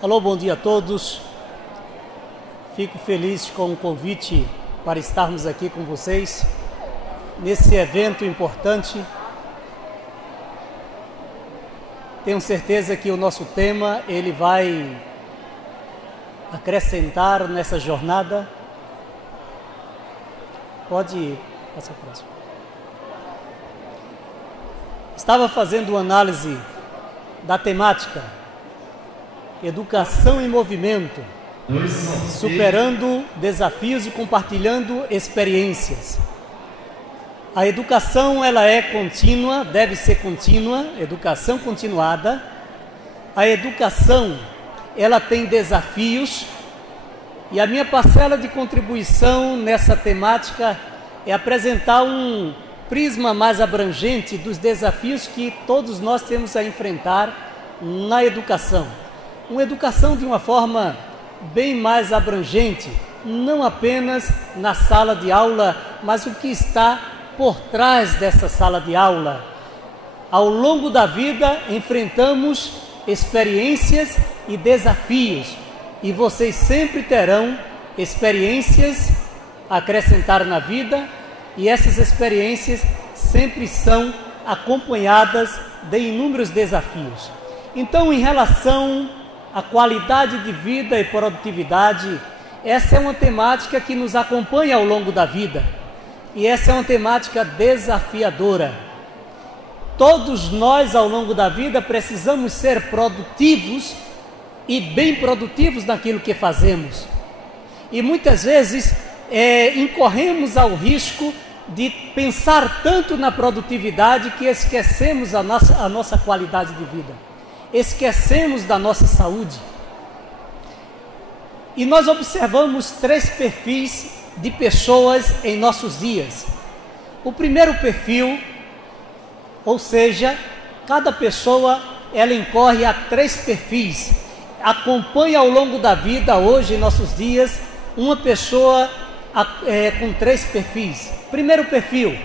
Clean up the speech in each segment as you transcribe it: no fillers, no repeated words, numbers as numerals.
Alô, bom dia a todos. Fico feliz com o convite para estarmos aqui com vocês nesse evento importante. Tenho certeza que o nosso tema ele vai acrescentar nessa jornada. Pode passar para o próximo. Estava fazendo uma análise da temática Educação em Movimento, superando desafios e compartilhando experiências. A educação ela é contínua, deve ser contínua, educação continuada. A educação ela tem desafios e a minha parcela de contribuição nessa temática é apresentar um prisma mais abrangente dos desafios que todos nós temos a enfrentar na educação. Uma educação de uma forma bem mais abrangente, não apenas na sala de aula, mas o que está por trás dessa sala de aula. Ao longo da vida, enfrentamos experiências e desafios, e vocês sempre terão experiências a acrescentar na vida, e essas experiências sempre são acompanhadas de inúmeros desafios. Então, em relação à qualidade de vida e produtividade, essa é uma temática que nos acompanha ao longo da vida, e essa é uma temática desafiadora. Todos nós, ao longo da vida, precisamos ser produtivos e bem produtivos naquilo que fazemos. E muitas vezes incorremos ao risco de pensar tanto na produtividade que esquecemos a nossa qualidade de vida, esquecemos da nossa saúde. E nós observamos 3 perfis de pessoas em nossos dias. O primeiro perfil, ou seja, cada pessoa ela incorre a 3 perfis, acompanha ao longo da vida, hoje em nossos dias, uma pessoa com 3 perfis. Primeiro perfil,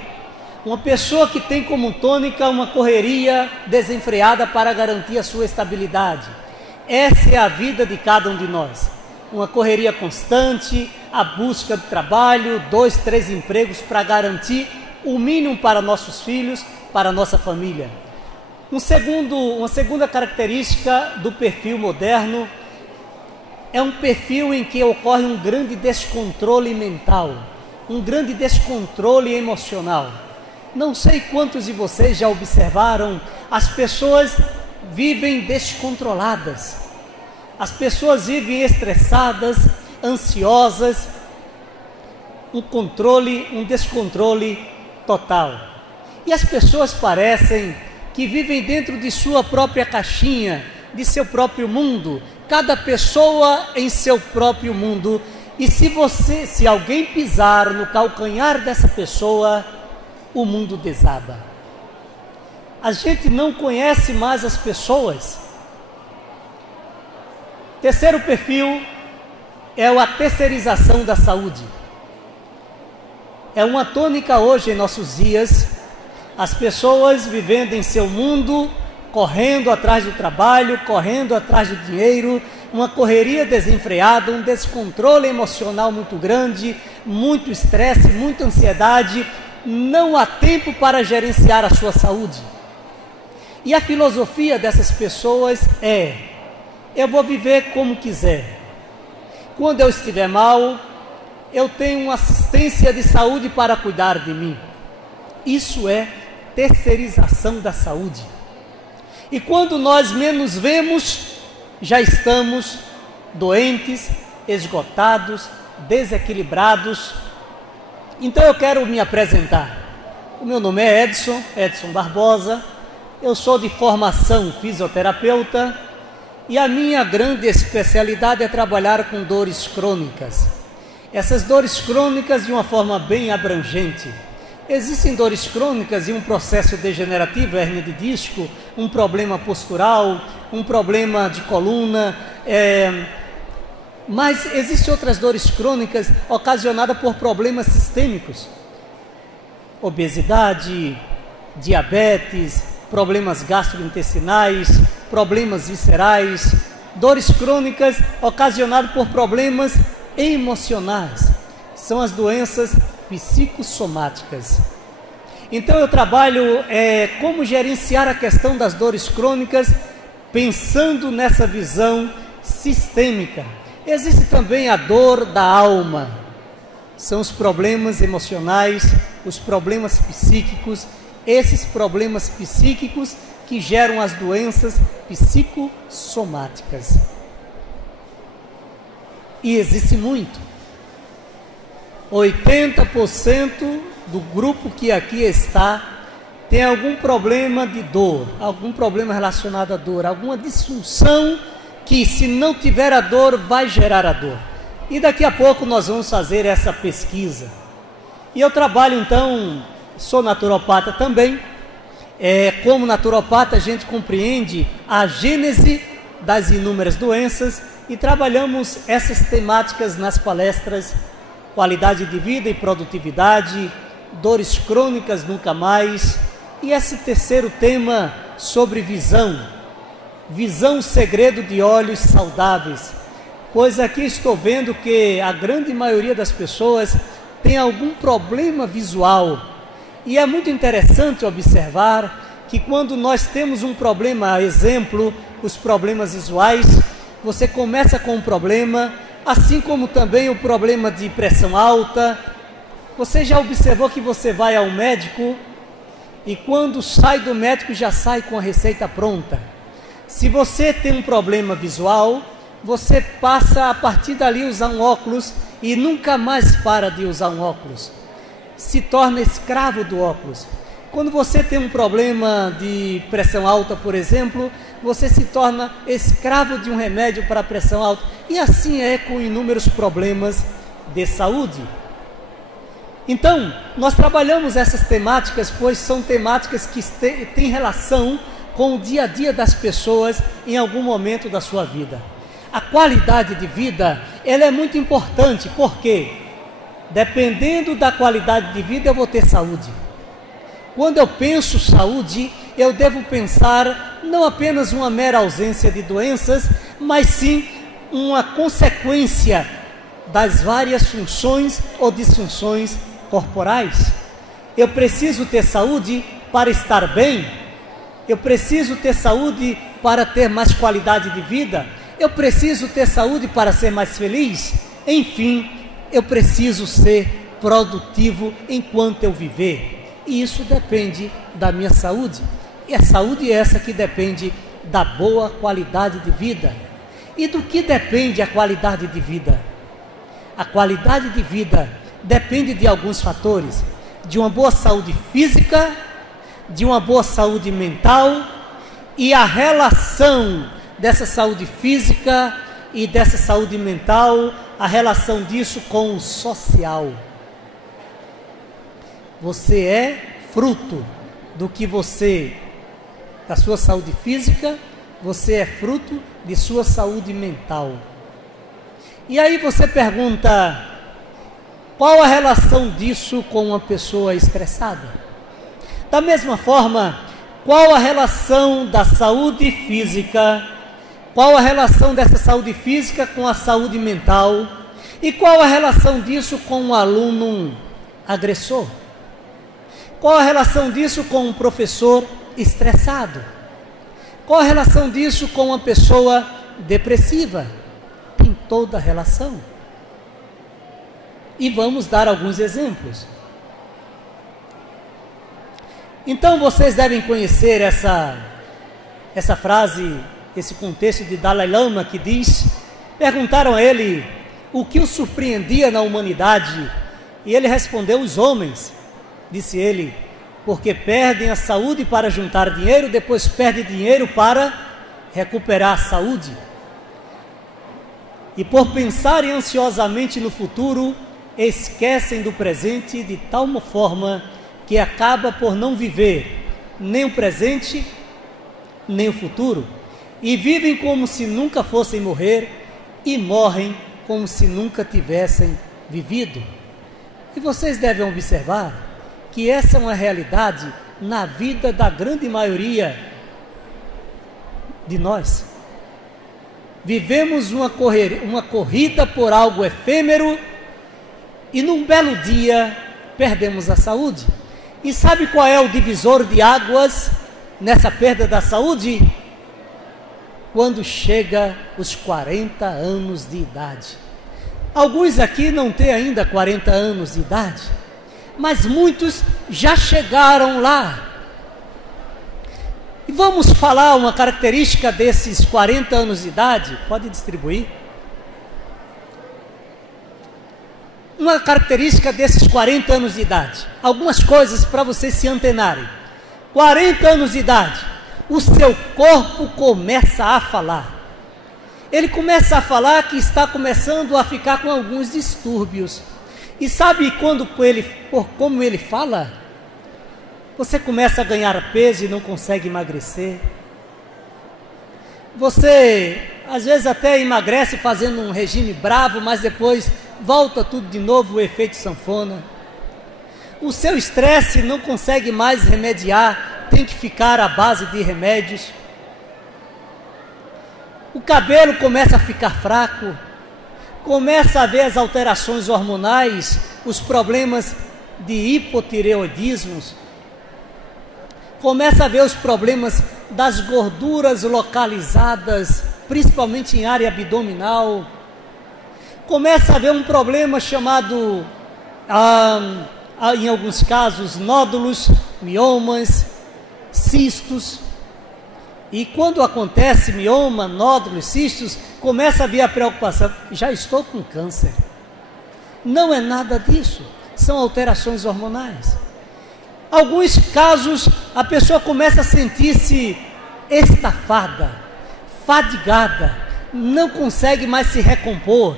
uma pessoa que tem como tônica uma correria desenfreada para garantir a sua estabilidade. Essa é a vida de cada um de nós. Uma correria constante, a busca de trabalho, 2, 3 empregos para garantir o mínimo para nossos filhos, para a nossa família. Uma segunda característica do perfil moderno é um perfil em que ocorre um grande descontrole mental, um grande descontrole emocional. Não sei quantos de vocês já observaram, as pessoas vivem descontroladas. As pessoas vivem estressadas, ansiosas, um descontrole total. E as pessoas parecem que vivem dentro de sua própria caixinha, de seu próprio mundo, cada pessoa em seu próprio mundo. E se alguém pisar no calcanhar dessa pessoa, o mundo desaba. A gente não conhece mais as pessoas. Terceiro perfil é a terceirização da saúde. É uma tônica hoje em nossos dias, as pessoas vivendo em seu mundo, correndo atrás do trabalho, correndo atrás do dinheiro, uma correria desenfreada, um descontrole emocional muito grande, muito estresse, muita ansiedade, não há tempo para gerenciar a sua saúde. E a filosofia dessas pessoas é: eu vou viver como quiser. Quando eu estiver mal, eu tenho uma assistência de saúde para cuidar de mim. Isso é terceirização da saúde. E quando nós menos vemos, já estamos doentes, esgotados, desequilibrados. Então eu quero me apresentar. O meu nome é Edson Barbosa, eu sou de formação fisioterapeuta e a minha grande especialidade é trabalhar com dores crônicas. Essas dores crônicas de uma forma bem abrangente. Existem dores crônicas e um processo degenerativo, hérnia de disco, um problema postural, um problema de coluna, mas existem outras dores crônicas ocasionadas por problemas sistêmicos. Obesidade, diabetes, problemas gastrointestinais, problemas viscerais, dores crônicas ocasionadas por problemas emocionais. São as doenças psicossomáticas. Então eu trabalho como gerenciar a questão das dores crônicas, pensando nessa visão sistêmica. Existe também a dor da alma. São os problemas emocionais, os problemas psíquicos, esses problemas psíquicos que geram as doenças psicossomáticas. E existe muito. 80% do grupo que aqui está tem algum problema de dor, algum problema relacionado à dor, alguma disfunção que, se não tiver a dor, vai gerar a dor. E daqui a pouco nós vamos fazer essa pesquisa. E eu trabalho então, sou naturopata também. Como naturopata a gente compreende a gênese das inúmeras doenças e trabalhamos essas temáticas nas palestras: qualidade de vida e produtividade, dores crônicas nunca mais, e esse terceiro tema sobre visão, segredo de olhos saudáveis, pois aqui estou vendo que a grande maioria das pessoas tem algum problema visual, e é muito interessante observar que quando nós temos um problema, exemplo, os problemas visuais, você começa com um problema, assim como também o problema de pressão alta. Você já observou que você vai ao médico e quando sai do médico já sai com a receita pronta? Se você tem um problema visual, você passa a partir dali usar um óculos e nunca mais para de usar um óculos. Se torna escravo do óculos. Quando você tem um problema de pressão alta, por exemplo, você se torna escravo de um remédio para a pressão alta. E assim é com inúmeros problemas de saúde. Então, nós trabalhamos essas temáticas, pois são temáticas que têm relação com o dia a dia das pessoas em algum momento da sua vida. A qualidade de vida, ela é muito importante, porque dependendo da qualidade de vida eu vou ter saúde. Quando eu penso saúde, eu devo pensar não apenas uma mera ausência de doenças, mas sim uma consequência das várias funções ou disfunções corporais. Eu preciso ter saúde para estar bem, eu preciso ter saúde para ter mais qualidade de vida, eu preciso ter saúde para ser mais feliz, enfim, eu preciso ser produtivo enquanto eu viver. E isso depende da minha saúde. E a saúde é essa que depende da boa qualidade de vida. E do que depende a qualidade de vida? A qualidade de vida depende de alguns fatores: de uma boa saúde física, de uma boa saúde mental, e a relação dessa saúde física e dessa saúde mental, a relação disso com o social. Você é fruto do que da sua saúde física, você é fruto de sua saúde mental. E aí você pergunta, qual a relação disso com uma pessoa estressada? Da mesma forma, qual a relação da saúde física, qual a relação dessa saúde física com a saúde mental? E qual a relação disso com um aluno agressor? Qual a relação disso com um professor estressado? Qual a relação disso com uma pessoa depressiva? Tem toda a relação. E vamos dar alguns exemplos. Então vocês devem conhecer essa frase, esse contexto de Dalai Lama, que diz, perguntaram a ele o que o surpreendia na humanidade, e ele respondeu: os homens. Disse ele, porque perdem a saúde para juntar dinheiro, depois perdem dinheiro para recuperar a saúde. E por pensarem ansiosamente no futuro, esquecem do presente de tal forma que acaba por não viver nem o presente, nem o futuro. E vivem como se nunca fossem morrer e morrem como se nunca tivessem vivido. E vocês devem observar que essa é uma realidade na vida da grande maioria de nós. vivemos uma corrida por algo efêmero e num belo dia perdemos a saúde. E sabe qual é o divisor de águas nessa perda da saúde? Quando chega os 40 anos de idade. Alguns aqui não têm ainda 40 anos de idade, mas muitos já chegaram lá. E vamos falar uma característica desses 40 anos de idade, pode distribuir. Uma característica desses 40 anos de idade, algumas coisas para vocês se antenarem. 40 anos de idade, o seu corpo começa a falar. Ele começa a falar que está começando a ficar com alguns distúrbios. E sabe como ele fala? Você começa a ganhar peso e não consegue emagrecer. Você, às vezes, até emagrece fazendo um regime bravo, mas depois volta tudo de novo, o efeito sanfona. O seu estresse não consegue mais remediar, tem que ficar à base de remédios. O cabelo começa a ficar fraco, começa a haver as alterações hormonais, os problemas de hipotireoidismos, começa a ver os problemas das gorduras localizadas, principalmente em área abdominal, começa a haver um problema chamado, em alguns casos, nódulos, miomas, cistos. E quando acontece mioma, nódulos, cistos, começa a vir a preocupação, já estou com câncer. Não é nada disso, são alterações hormonais. Alguns casos, a pessoa começa a sentir-se estafada, fadigada, não consegue mais se recompor,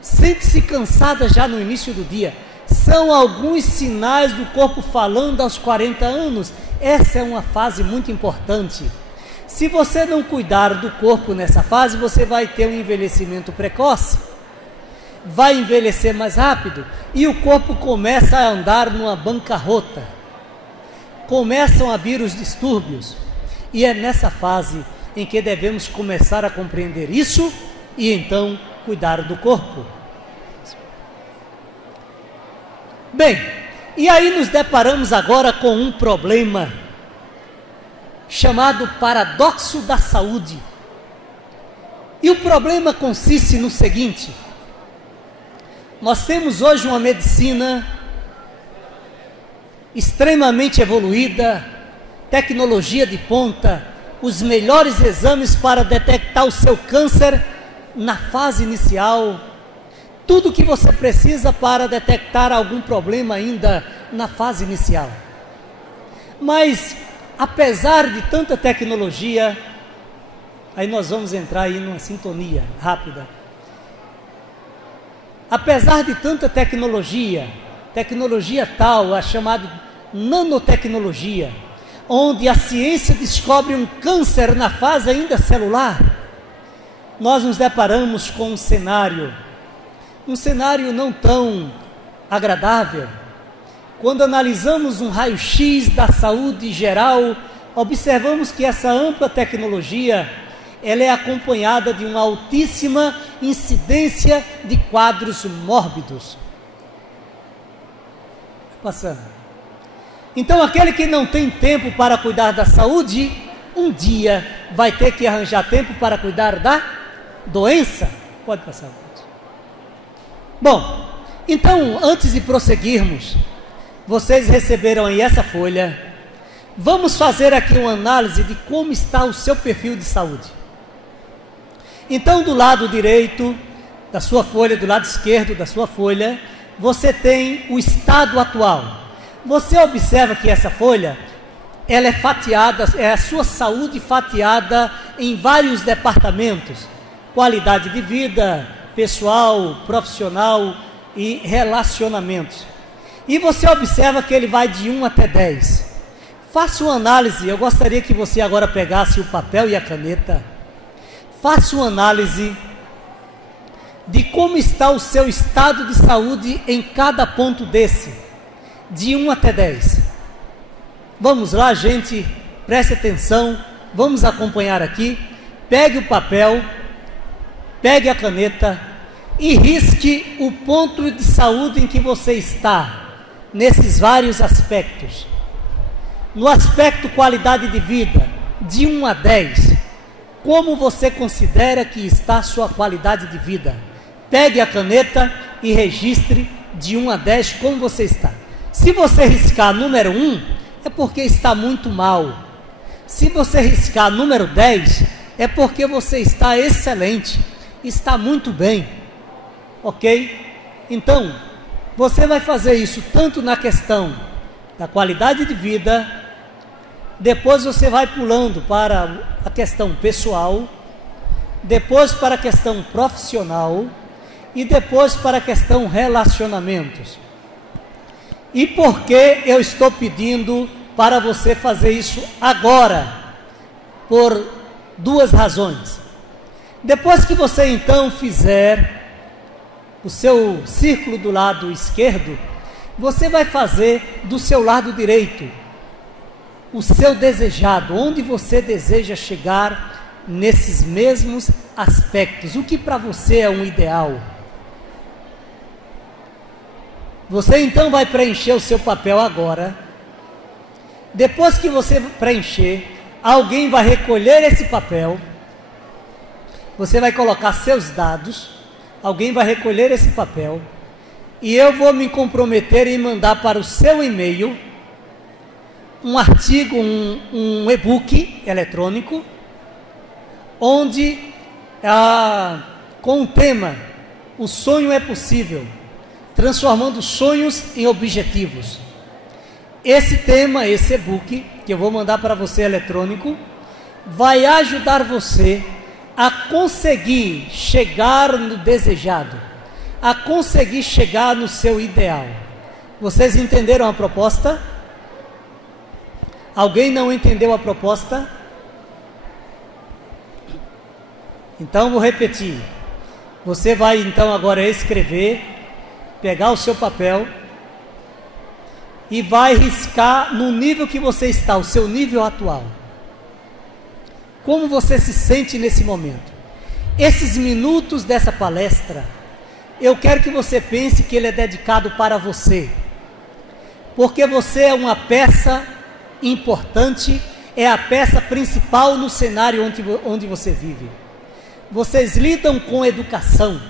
sente-se cansada já no início do dia. São alguns sinais do corpo falando aos 40 anos. Essa é uma fase muito importante. Se você não cuidar do corpo nessa fase, você vai ter um envelhecimento precoce, vai envelhecer mais rápido e o corpo começa a andar numa bancarrota. Começam a vir os distúrbios e é nessa fase em que devemos começar a compreender isso e então cuidar do corpo. Bem, e aí nos deparamos agora com um problema chamado paradoxo da saúde. E o problema consiste no seguinte: nós temos hoje uma medicina extremamente evoluída, tecnologia de ponta, os melhores exames para detectar o seu câncer na fase inicial, tudo o que você precisa para detectar algum problema ainda na fase inicial. Mas, apesar de tanta tecnologia, aí nós vamos entrar aí numa sintonia rápida. Apesar de tanta tecnologia tal, a chamada nanotecnologia, onde a ciência descobre um câncer na fase ainda celular, nós nos deparamos com um cenário não tão agradável. Quando analisamos um raio-x da saúde geral, observamos que essa ampla tecnologia, ela é acompanhada de uma altíssima incidência de quadros mórbidos. Passando. Então, aquele que não tem tempo para cuidar da saúde, um dia vai ter que arranjar tempo para cuidar da doença. Pode passar. Bom, então, antes de prosseguirmos, vocês receberam aí essa folha. Vamos fazer aqui uma análise de como está o seu perfil de saúde. Então, do lado direito da sua folha, do lado esquerdo da sua folha, você tem o estado atual. Você observa que essa folha, ela é fatiada, é a sua saúde fatiada em vários departamentos: qualidade de vida, pessoal, profissional e relacionamentos. E você observa que ele vai de 1 até 10. Faça uma análise. Eu gostaria que você agora pegasse o papel e a caneta. Faça uma análise de como está o seu estado de saúde em cada ponto desse, de 1 até 10. Vamos lá, gente, preste atenção, vamos acompanhar aqui. pegue o papel, pegue a caneta e risque o ponto de saúde em que você está, nesses vários aspectos. No aspecto qualidade de vida, de 1 a 10, como você considera que está a sua qualidade de vida? Pegue a caneta e registre de 1 a 10 como você está. Se você riscar número 1, é porque está muito mal. Se você riscar número 10, é porque você está excelente, está muito bem, ok? Então, você vai fazer isso tanto na questão da qualidade de vida, depois você vai pulando para a questão pessoal, depois para a questão profissional e depois para a questão relacionamentos. E por que eu estou pedindo para você fazer isso agora? Por 2 razões. Depois que você então fizer o seu círculo do lado esquerdo, você vai fazer do seu lado direito o seu desejado, onde você deseja chegar nesses mesmos aspectos, o que para você é um ideal. Você então vai preencher o seu papel agora. Depois que você preencher, alguém vai recolher esse papel, você vai colocar seus dados, alguém vai recolher esse papel, e eu vou me comprometer em mandar para o seu e-mail um artigo, um e-book eletrônico, onde, com o tema O Sonho é Possível, transformando sonhos em objetivos. Esse tema, esse e-book, que eu vou mandar para você eletrônico, vai ajudar você a conseguir chegar no desejado, a conseguir chegar no seu ideal. Vocês entenderam a proposta? Alguém não entendeu a proposta? Então vou repetir. Você vai então agora escrever, pegar o seu papel e vai riscar no nível que você está, o seu nível atual. Como você se sente nesse momento? Esses minutos dessa palestra, eu quero que você pense que ele é dedicado para você, porque você é uma peça importante, é a peça principal no cenário onde você vive. Vocês lidam com educação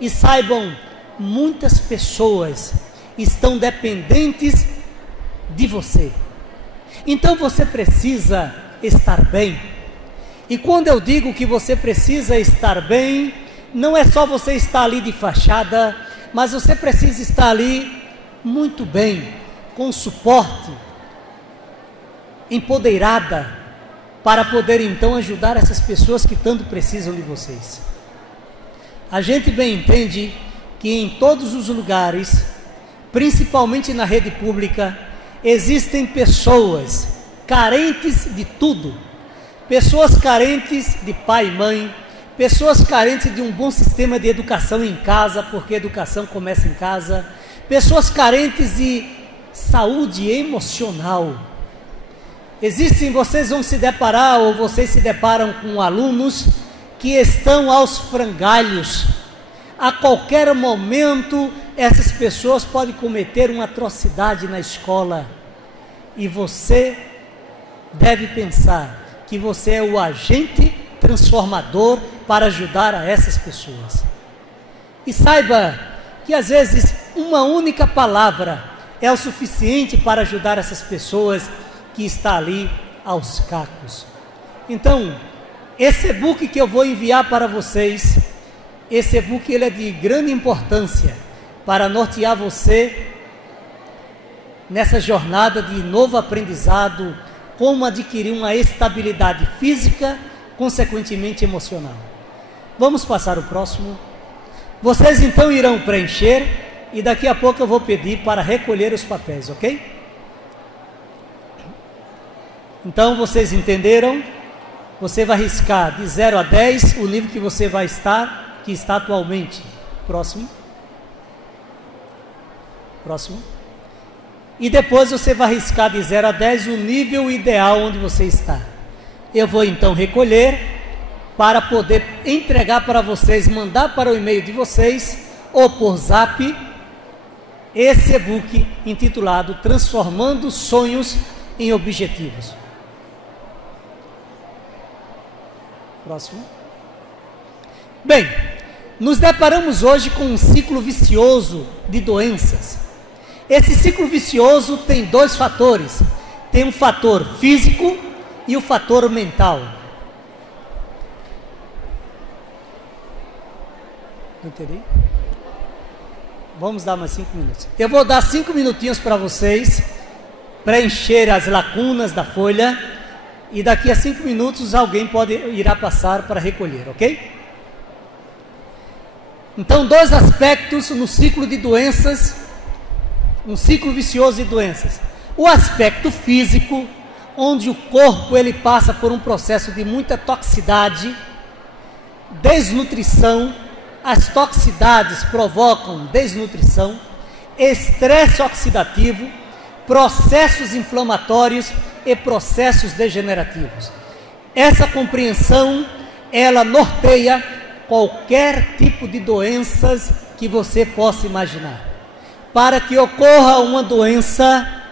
e saibam, muitas pessoas estão dependentes de você. Então você precisa estar bem. E quando eu digo que você precisa estar bem, não é só você estar ali de fachada, mas você precisa estar ali muito bem, com suporte, empoderada, para poder então ajudar essas pessoas que tanto precisam de vocês. A gente bem entende que em todos os lugares, principalmente na rede pública, existem pessoas carentes de tudo, pessoas carentes de pai e mãe, pessoas carentes de um bom sistema de educação em casa, porque a educação começa em casa, pessoas carentes de saúde emocional. Existem, vocês vão se deparar, ou vocês se deparam com alunos que estão aos frangalhos. A qualquer momento, essas pessoas podem cometer uma atrocidade na escola. E você deve pensar que você é o agente transformador para ajudar a essas pessoas. E saiba que às vezes uma única palavra é o suficiente para ajudar essas pessoas que está ali aos cacos. Então, esse e-book que eu vou enviar para vocês, esse e-book ele é de grande importância para nortear você nessa jornada de novo aprendizado, como adquirir uma estabilidade física, consequentemente emocional. Vamos passar o próximo. Vocês então irão preencher e daqui a pouco eu vou pedir para recolher os papéis, ok? Então vocês entenderam? Você vai riscar de 0 a 10 o nível que você vai estar, que está atualmente. Próximo. Próximo. E depois você vai riscar de 0 a 10 o nível ideal onde você está. Eu vou então recolher para poder entregar para vocês, mandar para o e-mail de vocês ou por zap esse e-book intitulado Transformando Sonhos em Objetivos. Próximo. Bem, nos deparamos hoje com um ciclo vicioso de doenças. Esse ciclo vicioso tem dois fatores. Tem um fator físico e o fator mental. Entendi? Vamos dar mais 5 minutos. Eu vou dar 5 minutinhos para vocês preencher as lacunas da folha e daqui a 5 minutos alguém irá passar para recolher, ok? Então, dois aspectos no ciclo de doenças, um ciclo vicioso de doenças. O aspecto físico, onde o corpo ele passa por um processo de muita toxicidade, desnutrição. As toxicidades provocam desnutrição, estresse oxidativo, processos inflamatórios e processos degenerativos. Essa compreensão, ela norteia qualquer tipo de doenças que você possa imaginar. Para que ocorra uma doença,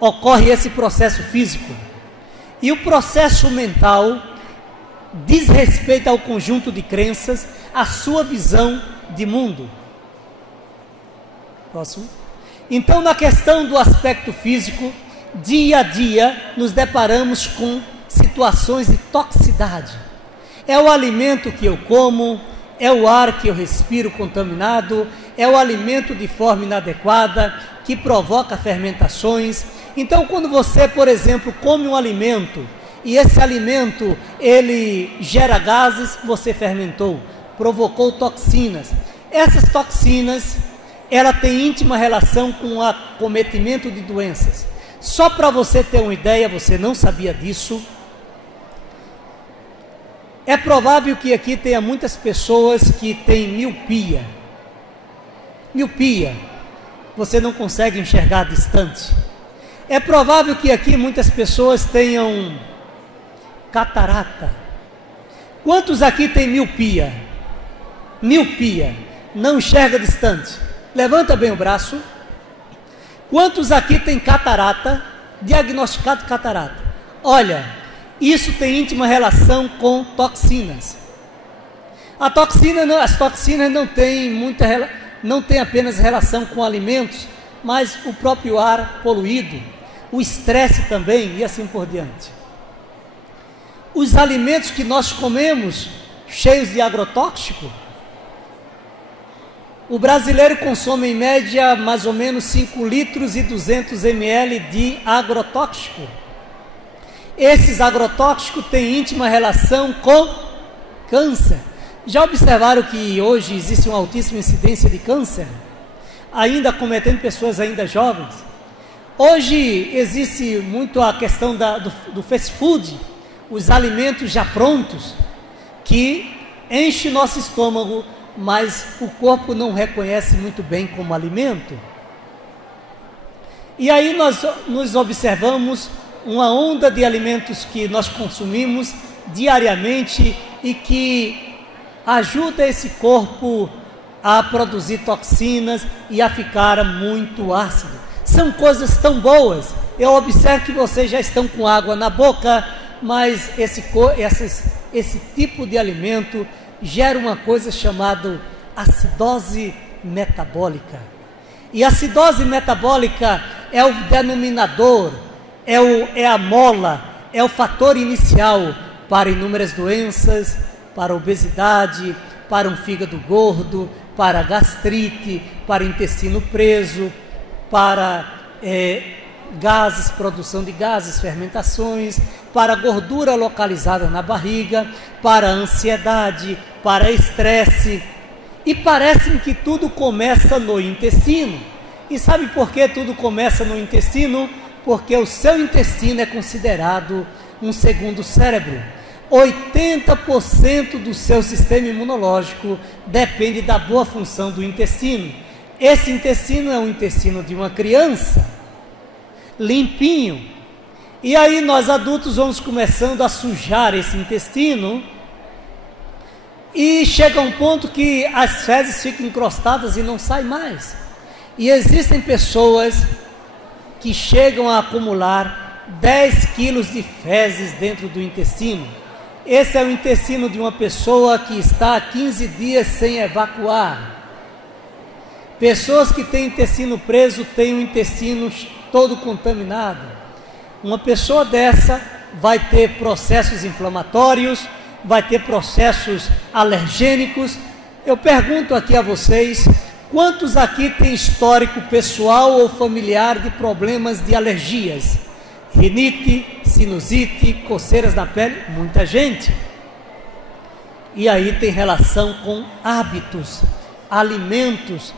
ocorre esse processo físico. E o processo mental diz respeito ao conjunto de crenças, a sua visão de mundo. Próximo. Então, na questão do aspecto físico, dia a dia nos deparamos com situações de toxicidade. É o alimento que eu como, é o ar que eu respiro contaminado, é o alimento de forma inadequada que provoca fermentações. Então, quando você, por exemplo, come um alimento e esse alimento ele gera gases, você fermentou, provocou toxinas. Essas toxinas, ela tem íntima relação com o acometimento de doenças. Só para você ter uma ideia, você não sabia disso. É provável que aqui tenha muitas pessoas que têm miopia. Miopia, você não consegue enxergar distante. É provável que aqui muitas pessoas tenham catarata. Quantos aqui têm miopia? Miopia, não enxerga distante. Levanta bem o braço. Quantos aqui têm catarata? Diagnosticado catarata. Olha, isso tem íntima relação com toxinas. As toxinas não têm apenas relação com alimentos, mas o próprio ar poluído, o estresse também e assim por diante. Os alimentos que nós comemos, cheios de agrotóxico, o brasileiro consome em média mais ou menos 5 litros e 200 ml de agrotóxico. Esses agrotóxicos têm íntima relação com câncer. Já observaram que hoje existe uma altíssima incidência de câncer? Ainda cometendo pessoas ainda jovens. Hoje existe muito a questão do fast food, os alimentos já prontos, que enchem nosso estômago, mas o corpo não reconhece muito bem como alimento. E aí nós observamos uma onda de alimentos que nós consumimos diariamente e que ajuda esse corpo a produzir toxinas e a ficar muito ácido. São coisas tão boas. Eu observo que vocês já estão com água na boca, mas esse tipo de alimento gera uma coisa chamada acidose metabólica. E a acidose metabólica é o denominador, é a mola, é o fator inicial para inúmeras doenças, para obesidade, para um fígado gordo, para gastrite, para intestino preso, para gases, produção de gases, fermentações, para gordura localizada na barriga, para ansiedade, para estresse. E parece-me que tudo começa no intestino. E sabe por que tudo começa no intestino? Porque o seu intestino é considerado um segundo cérebro. 80% do seu sistema imunológico depende da boa função do intestino. Esse intestino é o intestino de uma criança, limpinho. E aí nós adultos vamos começando a sujar esse intestino e chega um ponto que as fezes ficam encrostadas e não saem mais. E existem pessoas que chegam a acumular 10 quilos de fezes dentro do intestino. Esse é o intestino de uma pessoa que está há 15 dias sem evacuar. Pessoas que têm intestino preso têm o intestino todo contaminado. Uma pessoa dessa vai ter processos inflamatórios, vai ter processos alergênicos. Eu pergunto aqui a vocês, quantos aqui têm histórico pessoal ou familiar de problemas de alergias? Rinite, sinusite, coceiras na pele? Muita gente. E aí tem relação com hábitos, alimentos,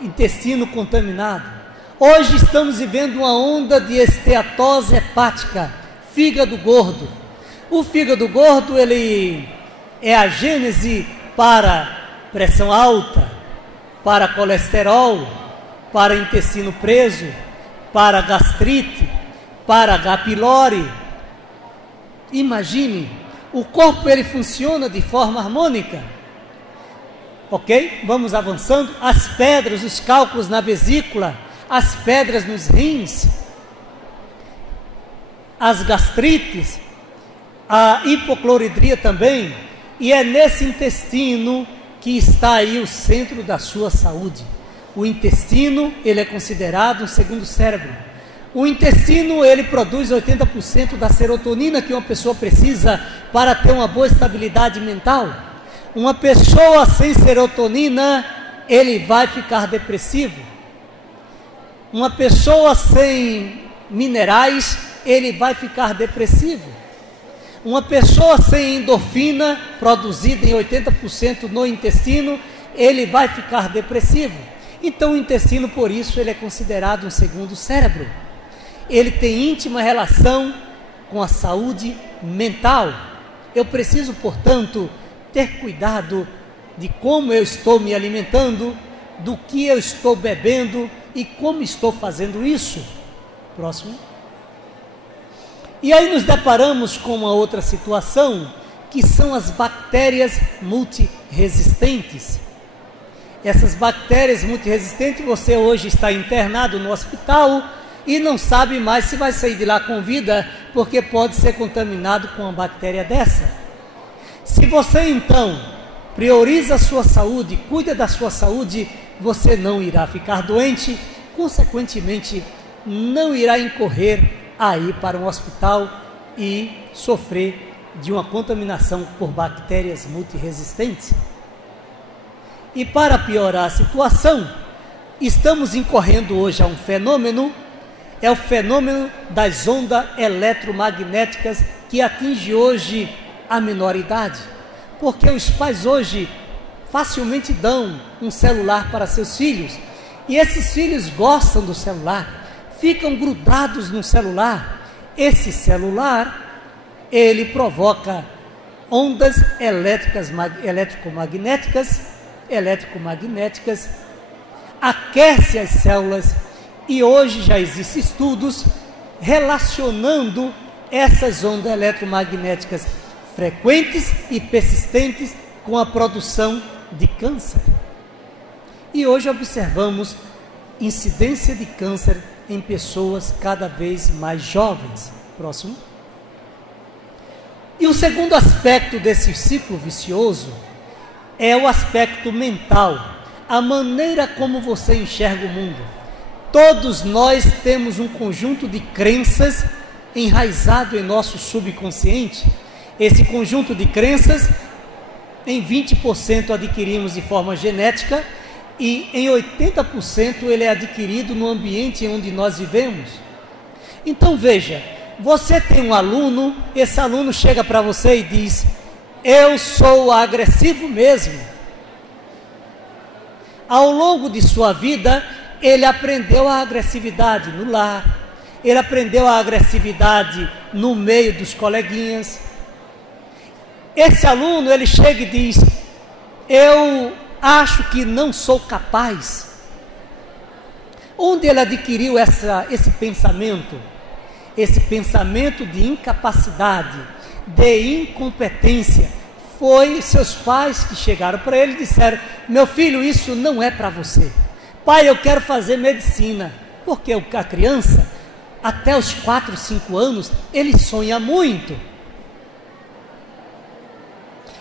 intestino contaminado. Hoje estamos vivendo uma onda de esteatose hepática, fígado gordo. O fígado gordo, ele é a gênese para pressão alta, para colesterol, para intestino preso, para gastrite, para H. pylori. Imagine, o corpo ele funciona de forma harmônica. Ok? Vamos avançando. As pedras, os cálculos na vesícula, as pedras nos rins, as gastrites, a hipocloridria também. E é nesse intestino que está aí o centro da sua saúde. O intestino, ele é considerado um segundo cérebro. O intestino, ele produz 80% da serotonina que uma pessoa precisa para ter uma boa estabilidade mental. Uma pessoa sem serotonina, ele vai ficar depressivo. Uma pessoa sem minerais, ele vai ficar depressivo. Uma pessoa sem endorfina, produzida em 80% no intestino, ele vai ficar depressivo. Então o intestino, por isso, ele é considerado um segundo cérebro. Ele tem íntima relação com a saúde mental. Eu preciso, portanto, ter cuidado de como eu estou me alimentando, do que eu estou bebendo e como estou fazendo isso. Próximo. E aí nos deparamos com uma outra situação, que são as bactérias multiresistentes. Essas bactérias multiresistentes, você hoje está internado no hospital e não sabe mais se vai sair de lá com vida, porque pode ser contaminado com uma bactéria dessa. Se você então prioriza a sua saúde, cuida da sua saúde, você não irá ficar doente, consequentemente não irá incorrer a ir para um hospital e sofrer de uma contaminação por bactérias multiresistentes. E para piorar a situação, estamos incorrendo hoje a um fenômeno, é o fenômeno das ondas eletromagnéticas que atinge hoje a menoridade, porque os pais hoje facilmente dão um celular para seus filhos, e esses filhos gostam do celular, ficam grudados no celular. Esse celular, ele provoca ondas eletromagnéticas, aquece as células, e hoje já existem estudos relacionando essas ondas eletromagnéticas frequentes e persistentes com a produção de câncer. E hoje observamos incidência de câncer em pessoas cada vez mais jovens. Próximo. E o segundo aspecto desse ciclo vicioso é o aspecto mental, a maneira como você enxerga o mundo. Todos nós temos um conjunto de crenças enraizado em nosso subconsciente. Esse conjunto de crenças, em 20% adquirimos de forma genética e em 80% ele é adquirido no ambiente onde nós vivemos. Então veja, você tem um aluno, esse aluno chega para você e diz: eu sou agressivo mesmo. Ao longo de sua vida, ele aprendeu a agressividade no lar, ele aprendeu a agressividade no meio dos coleguinhas. Esse aluno, ele chega e diz: eu acho que não sou capaz. Onde ele adquiriu esse pensamento? esse pensamento de incapacidade, de incompetência, foi seus pais que chegaram para ele e disseram: meu filho, isso não é para você. Pai, eu quero fazer medicina. Porque a criança, até os 4, 5 anos, ele sonha muito.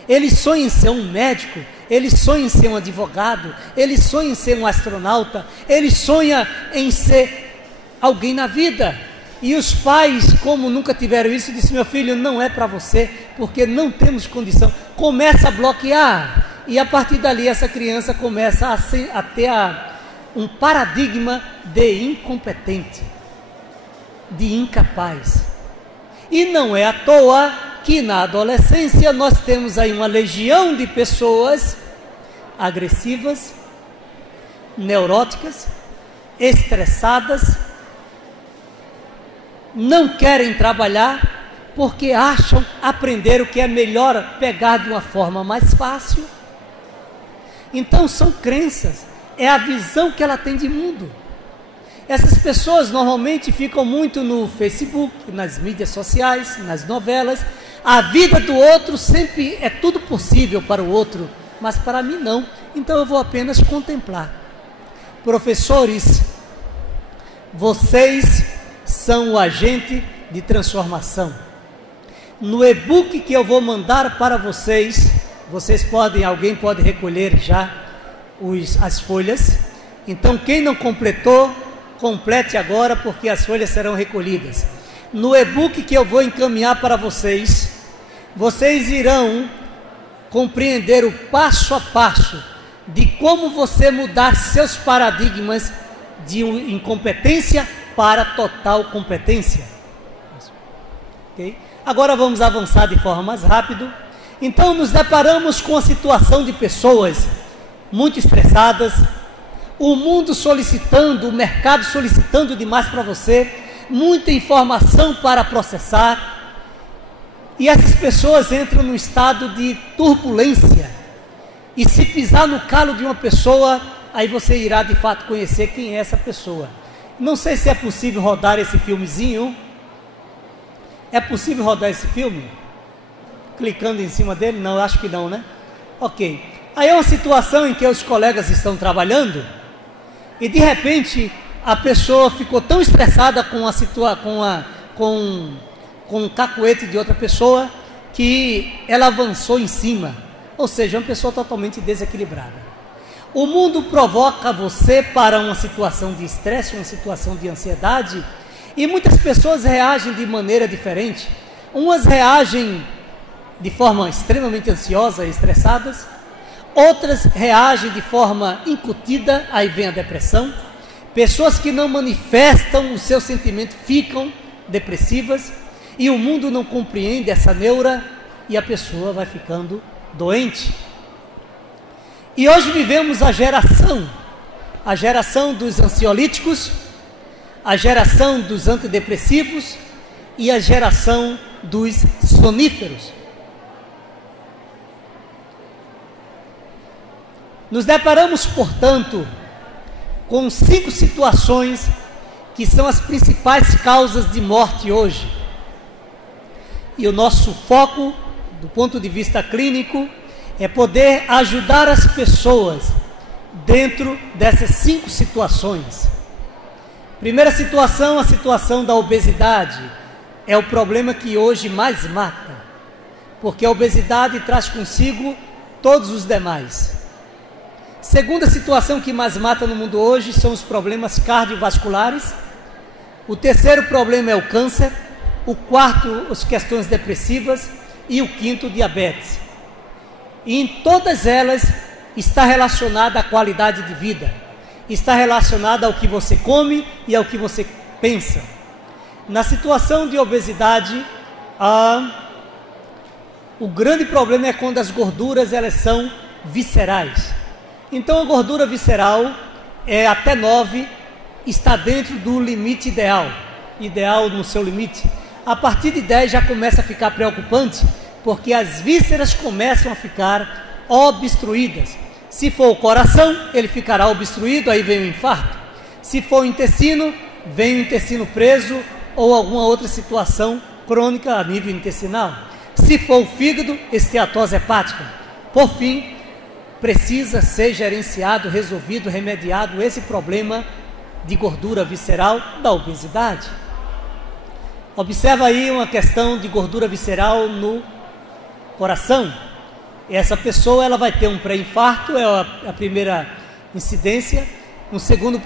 Ele sonha em ser um médico, ele sonha em ser um advogado, ele sonha em ser um astronauta, ele sonha em ser alguém na vida. E os pais, como nunca tiveram isso, disseram: meu filho, não é para você, porque não temos condição. Começa a bloquear, e a partir dali essa criança começa a ter um paradigma de incompetente, de incapaz. E não é à toa que na adolescência nós temos aí uma legião de pessoas agressivas, neuróticas, estressadas, não querem trabalhar porque acham aprender o que é melhor pegar de uma forma mais fácil. Então são crenças, é a visão que ela tem de mundo. Essas pessoas normalmente ficam muito no Facebook, nas mídias sociais, nas novelas. A vida do outro sempre é tudo possível para o outro, mas para mim não. Então eu vou apenas contemplar. Professores, vocês são o agente de transformação. No e-book que eu vou mandar para vocês, alguém pode recolher já as folhas. Então quem não completou, complete agora, porque as folhas serão recolhidas. No e-book que eu vou encaminhar para vocês, vocês irão compreender o passo a passo de como você mudar seus paradigmas de incompetência para total competência. Okay? Agora vamos avançar de forma mais rápida. Então nos deparamos com a situação de pessoas muito estressadas, o mundo solicitando, o mercado solicitando demais para você, muita informação para processar, e essas pessoas entram num estado de turbulência, e se pisar no calo de uma pessoa, aí você irá de fato conhecer quem é essa pessoa. Não sei se é possível rodar esse filmezinho. É possível rodar esse filme? Clicando em cima dele? Não, acho que não, né? Ok. Aí é uma situação em que os colegas estão trabalhando e de repente a pessoa ficou tão estressada com o cacuete de outra pessoa que ela avançou em cima. Ou seja, uma pessoa totalmente desequilibrada. O mundo provoca você para uma situação de estresse, uma situação de ansiedade, e muitas pessoas reagem de maneira diferente. Umas reagem de forma extremamente ansiosa e estressadas, outras reagem de forma incutida, aí vem a depressão. Pessoas que não manifestam o seu sentimento ficam depressivas, e o mundo não compreende essa neura, e a pessoa vai ficando doente. E hoje vivemos a geração dos ansiolíticos, a geração dos antidepressivos e a geração dos soníferos. Nos deparamos, portanto, com 5 situações que são as principais causas de morte hoje. E o nosso foco, do ponto de vista clínico, é poder ajudar as pessoas dentro dessas 5 situações. Primeira situação, a situação da obesidade. É o problema que hoje mais mata, porque a obesidade traz consigo todos os demais. Segunda situação que mais mata no mundo hoje são os problemas cardiovasculares. O terceiro problema é o câncer. O quarto, as questões depressivas. E o quinto, o diabetes. E em todas elas está relacionada a qualidade de vida, está relacionada ao que você come e ao que você pensa. Na situação de obesidade, o grande problema é quando as gorduras elas são viscerais. Então a gordura visceral é até 9, está dentro do limite ideal no seu limite. A partir de 10 já começa a ficar preocupante, porque as vísceras começam a ficar obstruídas. Se for o coração, ele ficará obstruído, aí vem o infarto. Se for o intestino, vem o intestino preso, ou alguma outra situação crônica a nível intestinal. Se for o fígado, esteatose hepática. Por fim, precisa ser gerenciado, resolvido, remediado esse problema de gordura visceral da obesidade. Observa aí uma questão de gordura visceral no coração. Essa pessoa ela vai ter um pré-infarto, é a primeira incidência. No segundo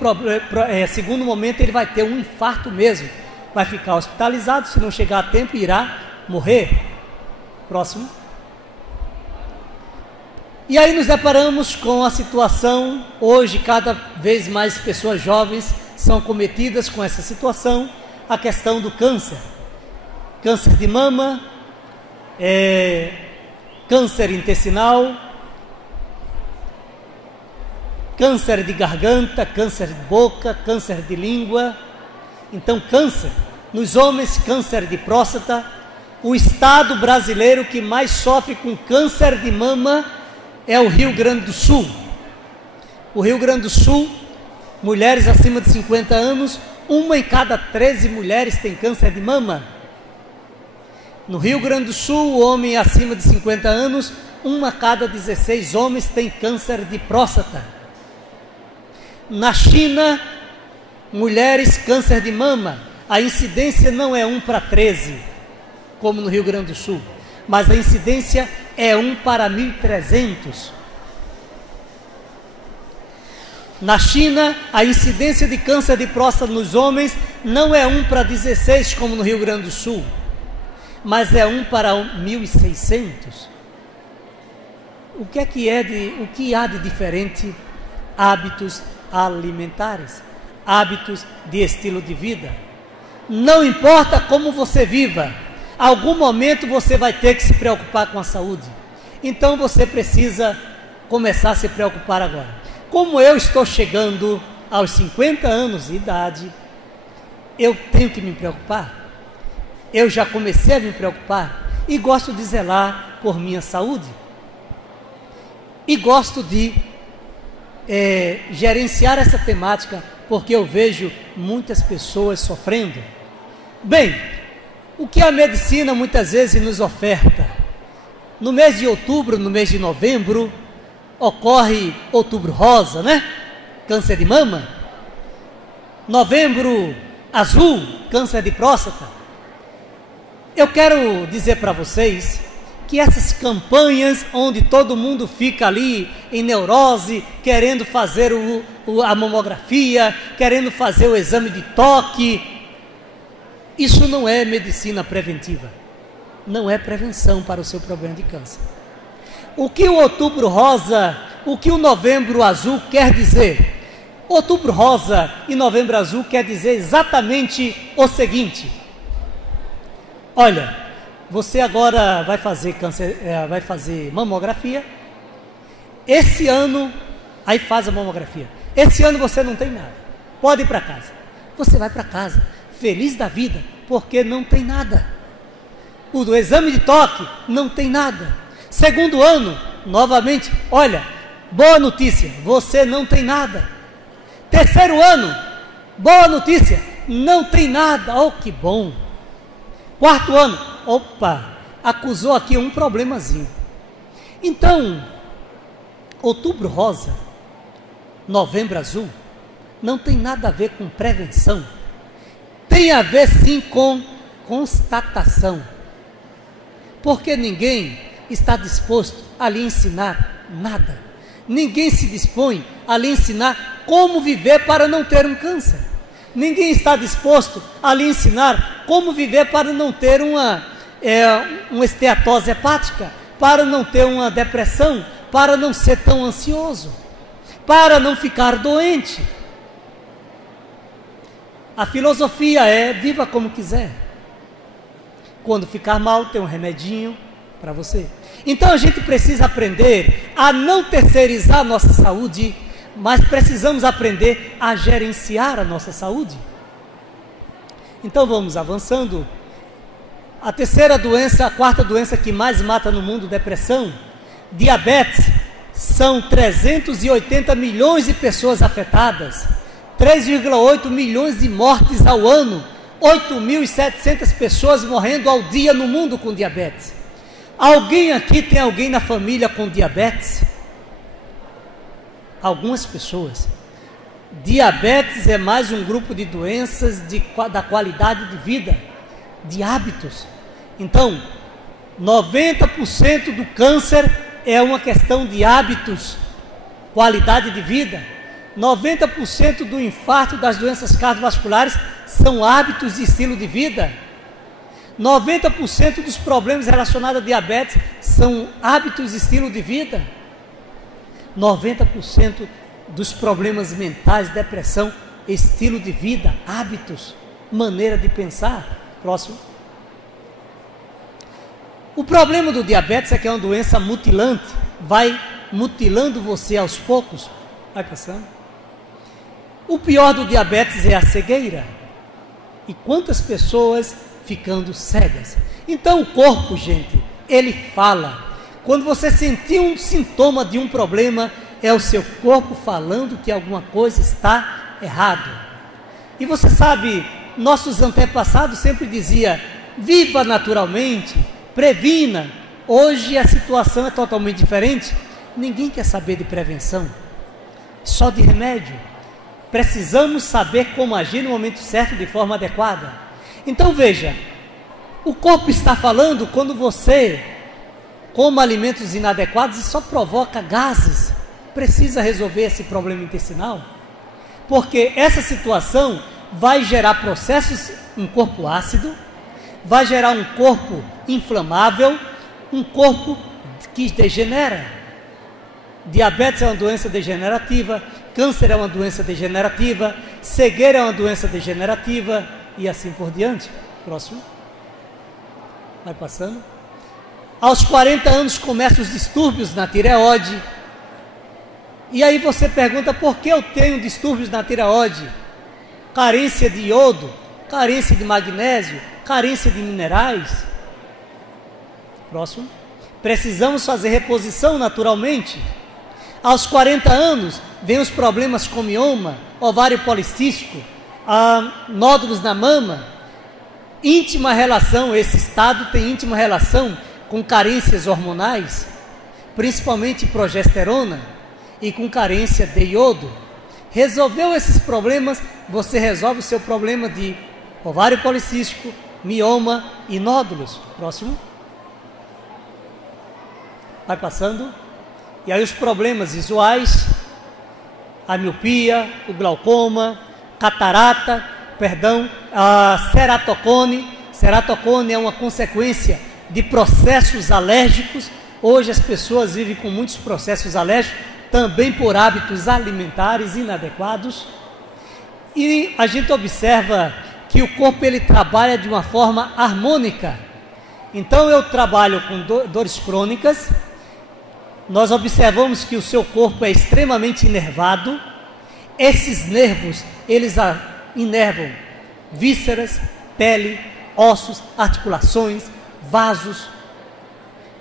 momento ele vai ter um infarto mesmo, vai ficar hospitalizado, se não chegar a tempo irá morrer. Próximo. E aí nos deparamos com a situação, hoje cada vez mais pessoas jovens são cometidas com essa situação, a questão do câncer. Câncer de mama, câncer intestinal, câncer de garganta, câncer de boca, câncer de língua. Então, câncer. Nos homens, câncer de próstata. O estado brasileiro que mais sofre com câncer de mama é o Rio Grande do Sul. O Rio Grande do Sul, mulheres acima de 50 anos, 1 em cada 13 mulheres tem câncer de mama. No Rio Grande do Sul, o homem acima de 50 anos, 1 a cada 16 homens tem câncer de próstata. Na China, mulheres, câncer de mama, a incidência não é 1 para 13, como no Rio Grande do Sul, mas a incidência é 1 para 1.300. Na China, a incidência de câncer de próstata nos homens não é 1 para 16, como no Rio Grande do Sul, mas é 1 para 1.600. O que há de diferente? Hábitos alimentares, hábitos de estilo de vida. Não importa como você viva, algum momento você vai ter que se preocupar com a saúde. Então você precisa começar a se preocupar agora. Como eu estou chegando aos 50 anos de idade, eu tenho que me preocupar. Eu já comecei a me preocupar e gosto de zelar por minha saúde. E gosto de gerenciar essa temática, porque eu vejo muitas pessoas sofrendo. Bem, o que a medicina muitas vezes nos oferta? No mês de outubro, no mês de novembro, ocorre outubro rosa, né? Câncer de mama. Novembro azul, câncer de próstata. Eu quero dizer para vocês que essas campanhas onde todo mundo fica ali em neurose, querendo fazer a mamografia, querendo fazer o exame de toque, isso não é medicina preventiva, não é prevenção para o seu problema de câncer. O que o outubro rosa, o que o novembro azul quer dizer? Outubro rosa e novembro azul quer dizer exatamente o seguinte: olha, você agora vai fazer mamografia, esse ano, aí faz a mamografia, esse ano você não tem nada, pode ir para casa. Você vai para casa, feliz da vida, porque não tem nada. O do exame de toque, não tem nada. Segundo ano, novamente, olha, boa notícia, você não tem nada. Terceiro ano, boa notícia, não tem nada, oh que bom. Quarto ano, opa, acusou aqui um problemazinho. Então, outubro rosa, novembro azul, não tem nada a ver com prevenção. Tem a ver sim com constatação. Porque ninguém está disposto a lhe ensinar nada. Ninguém se dispõe a lhe ensinar como viver para não ter um câncer. Ninguém está disposto a lhe ensinar como viver para não ter uma esteatose hepática, para não ter uma depressão, para não ser tão ansioso, para não ficar doente. A filosofia é: viva como quiser. Quando ficar mal, tem um remedinho para você. Então a gente precisa aprender a não terceirizar a nossa saúde, mas precisamos aprender a gerenciar a nossa saúde. Então vamos avançando. A terceira doença, a quarta doença que mais mata no mundo, depressão, diabetes. São 380 milhões de pessoas afetadas, 3,8 milhões de mortes ao ano 8.700 pessoas morrendo ao dia no mundo com diabetes. Alguém aqui tem alguém na família com diabetes? Algumas pessoas. Diabetes é mais um grupo de doenças da qualidade de vida, de hábitos. Então, 90% do câncer é uma questão de hábitos, qualidade de vida. 90% do infarto, das doenças cardiovasculares são hábitos de estilo de vida. 90% dos problemas relacionados a diabetes são hábitos de estilo de vida. 90% dos problemas mentais, depressão, estilo de vida, hábitos, maneira de pensar. Próximo. O problema do diabetes é que é uma doença mutilante, vai mutilando você aos poucos. Vai passando. O pior do diabetes é a cegueira. E quantas pessoas ficando cegas? Então o corpo, gente, ele fala. Quando você sentir um sintoma de um problema, é o seu corpo falando que alguma coisa está errado. E você sabe, nossos antepassados sempre diziam, viva naturalmente, previna. Hoje a situação é totalmente diferente. Ninguém quer saber de prevenção, só de remédio. Precisamos saber como agir no momento certo, de forma adequada. Então veja, o corpo está falando quando você come alimentos inadequados e só provoca gases. Precisa resolver esse problema intestinal, porque essa situação vai gerar processos, um corpo ácido, vai gerar um corpo inflamável, um corpo que degenera. Diabetes é uma doença degenerativa, câncer é uma doença degenerativa, cegueira é uma doença degenerativa e assim por diante. Próximo. Vai passando. Aos 40 anos começam os distúrbios na tireoide. E aí você pergunta, por que eu tenho distúrbios na tireoide? Carência de iodo, carência de magnésio, carência de minerais. Próximo. Precisamos fazer reposição naturalmente. Aos 40 anos, vem os problemas com mioma, ovário policístico, nódulos na mama. Íntima relação, esse estado tem íntima relação com carências hormonais, principalmente progesterona, e com carência de iodo. Resolveu esses problemas, você resolve o seu problema de ovário policístico, mioma e nódulos. Próximo. Vai passando. E aí os problemas visuais, a miopia, o glaucoma, catarata, a ceratocone. Ceratocone é uma consequência de processos alérgicos. Hoje as pessoas vivem com muitos processos alérgicos, também por hábitos alimentares inadequados. E a gente observa que o corpo ele trabalha de uma forma harmônica. Então eu trabalho com dores crônicas. Nós observamos que o seu corpo é extremamente inervado. Esses nervos, eles inervam vísceras, pele, ossos, articulações, vasos.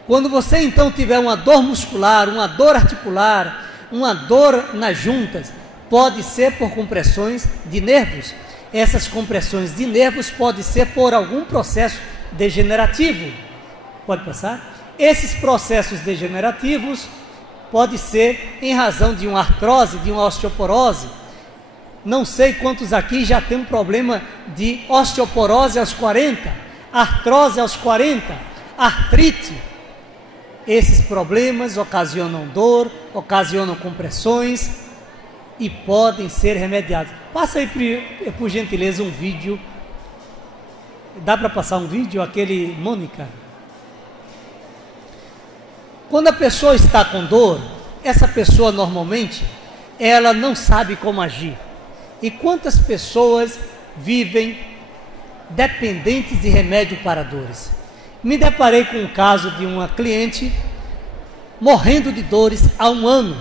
Quando você então tiver uma dor muscular, uma dor articular, uma dor nas juntas, pode ser por compressões de nervos. Essas compressões de nervos podem ser por algum processo degenerativo. Pode passar? Esses processos degenerativos podem ser em razão de uma artrose, de uma osteoporose. Não sei quantos aqui já tem um problema de osteoporose aos 40, artrose aos 40, artrite. Esses problemas ocasionam dor, ocasionam compressões e podem ser remediados. Passa aí, por gentileza, um vídeo. Dá para passar um vídeo? Aquele, Mônica. Quando a pessoa está com dor, essa pessoa normalmente, ela não sabe como agir. E quantas pessoas vivem dependentes de remédio para dores? Me deparei com um caso de uma cliente morrendo de dores há 1 ano.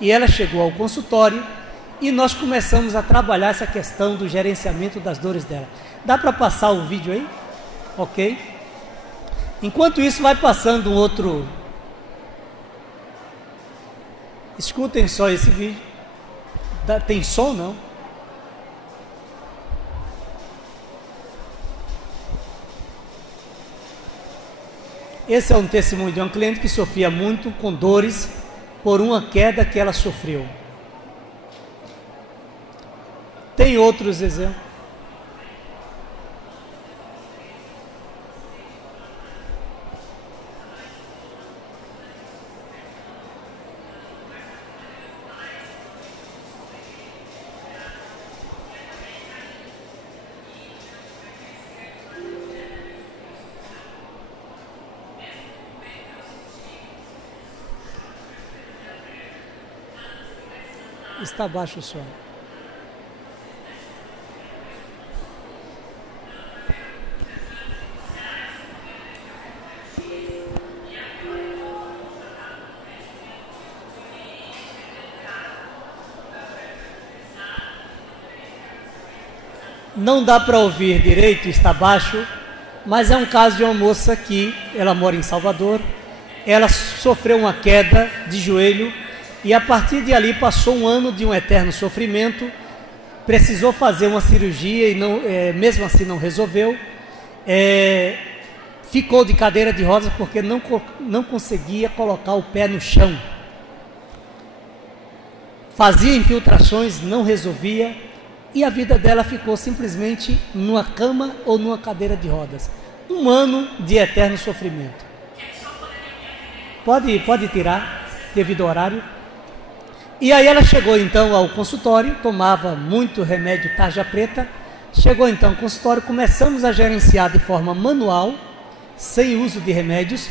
E ela chegou ao consultório e nós começamos a trabalhar essa questão do gerenciamento das dores dela. Dá para passar o vídeo aí? Ok. Enquanto isso, vai passando um outro. Escutem só esse vídeo. Tem som, não? Esse é um testemunho de uma cliente que sofria muito com dores por uma queda que ela sofreu. Tem outros exemplos. Está baixo o som. Não dá para ouvir direito, está baixo, mas é um caso de uma moça que ela mora em Salvador. Ela sofreu uma queda de joelho e a partir de ali passou um ano de um eterno sofrimento. Precisou fazer uma cirurgia e não, mesmo assim não resolveu. Ficou de cadeira de rodas porque não conseguia colocar o pé no chão. Fazia infiltrações, não resolvia. E a vida dela ficou simplesmente numa cama ou numa cadeira de rodas. Um ano de eterno sofrimento. Pode tirar, devido ao horário. E aí ela chegou então ao consultório, tomava muito remédio tarja preta. Chegou então ao consultório, começamos a gerenciar de forma manual, sem uso de remédios,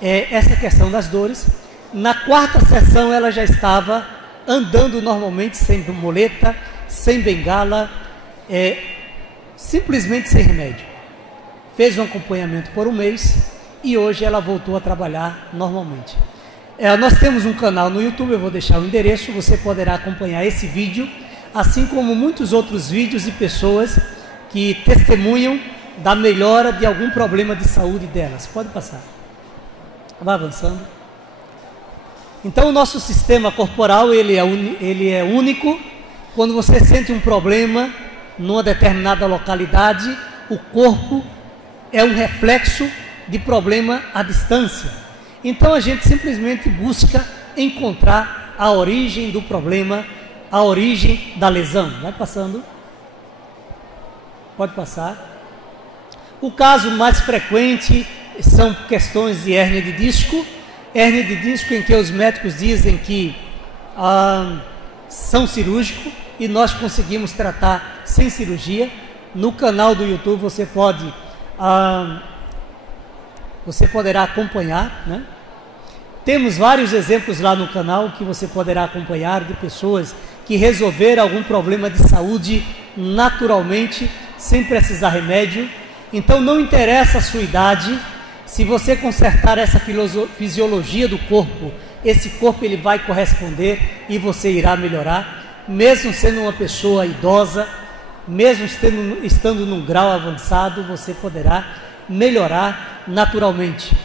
essa questão das dores. Na quarta sessão ela já estava andando normalmente, sem muleta, sem bengala, simplesmente sem remédio. Fez um acompanhamento por um mês e hoje ela voltou a trabalhar normalmente. Nós temos um canal no YouTube, eu vou deixar o endereço, você poderá acompanhar esse vídeo, assim como muitos outros vídeos de pessoas que testemunham da melhora de algum problema de saúde delas. Pode passar. Vai avançando. Então o nosso sistema corporal, ele é único. Quando você sente um problema numa determinada localidade, o corpo é um reflexo de problema à distância. Então a gente simplesmente busca encontrar a origem do problema, a origem da lesão. Vai passando. Pode passar. O caso mais frequente são questões de hérnia de disco. Hérnia de disco em que os médicos dizem que são cirúrgicos e nós conseguimos tratar sem cirurgia. No canal do YouTube você poderá acompanhar, né? Temos vários exemplos lá no canal que você poderá acompanhar de pessoas que resolveram algum problema de saúde naturalmente, sem precisar remédio. Então não interessa a sua idade, se você consertar essa fisiologia do corpo, esse corpo ele vai corresponder e você irá melhorar, mesmo sendo uma pessoa idosa, mesmo estando num grau avançado, você poderá melhorar naturalmente.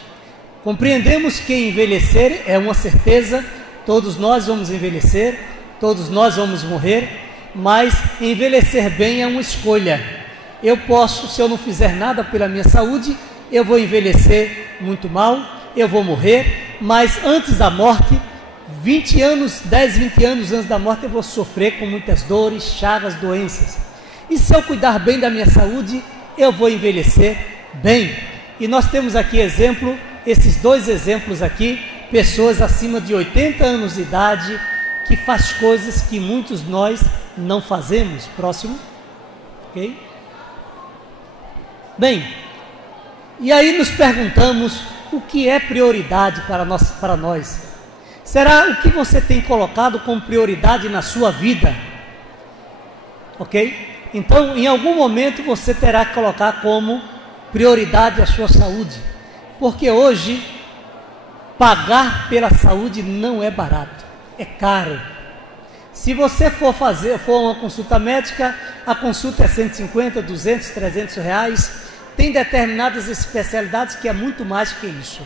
Compreendemos que envelhecer é uma certeza, todos nós vamos envelhecer, todos nós vamos morrer, mas envelhecer bem é uma escolha. Eu posso, se eu não fizer nada pela minha saúde, eu vou envelhecer muito mal, eu vou morrer, mas antes da morte, 20 anos, 10, 20 anos antes da morte, eu vou sofrer com muitas dores, chagas, doenças. E se eu cuidar bem da minha saúde, eu vou envelhecer bem. E nós temos aqui esses dois exemplos aqui, pessoas acima de 80 anos de idade, que faz coisas que muitos de nós não fazemos. Próximo. Ok? Bem, e aí nos perguntamos o que é prioridade para nós. Será o que você tem colocado como prioridade na sua vida? Ok? Então, em algum momento você terá que colocar como prioridade a sua saúde. Porque hoje, pagar pela saúde não é barato, é caro. Se você for uma consulta médica, a consulta é 150, 200, 300 reais. Tem determinadas especialidades que é muito mais que isso.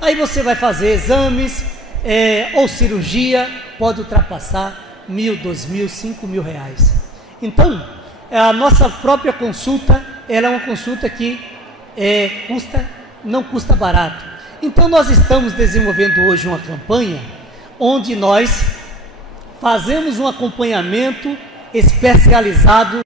Aí você vai fazer exames ou cirurgia, pode ultrapassar 1.000, 2.000, 5.000 reais. Então, a nossa própria consulta, ela é uma consulta que não custa barato. Então nós estamos desenvolvendo hoje uma campanha onde nós fazemos um acompanhamento especializado